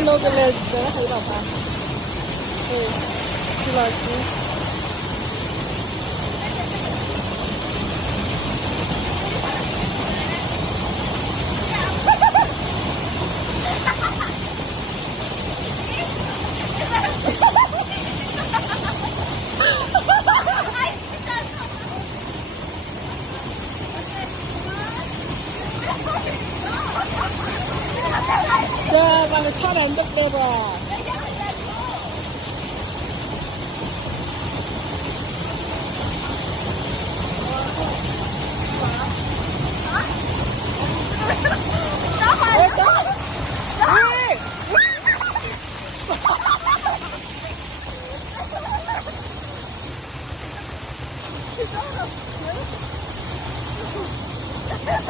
nó cái lên để thấy bà ta thì là gì 야, 방금 차를 안 덮대봐.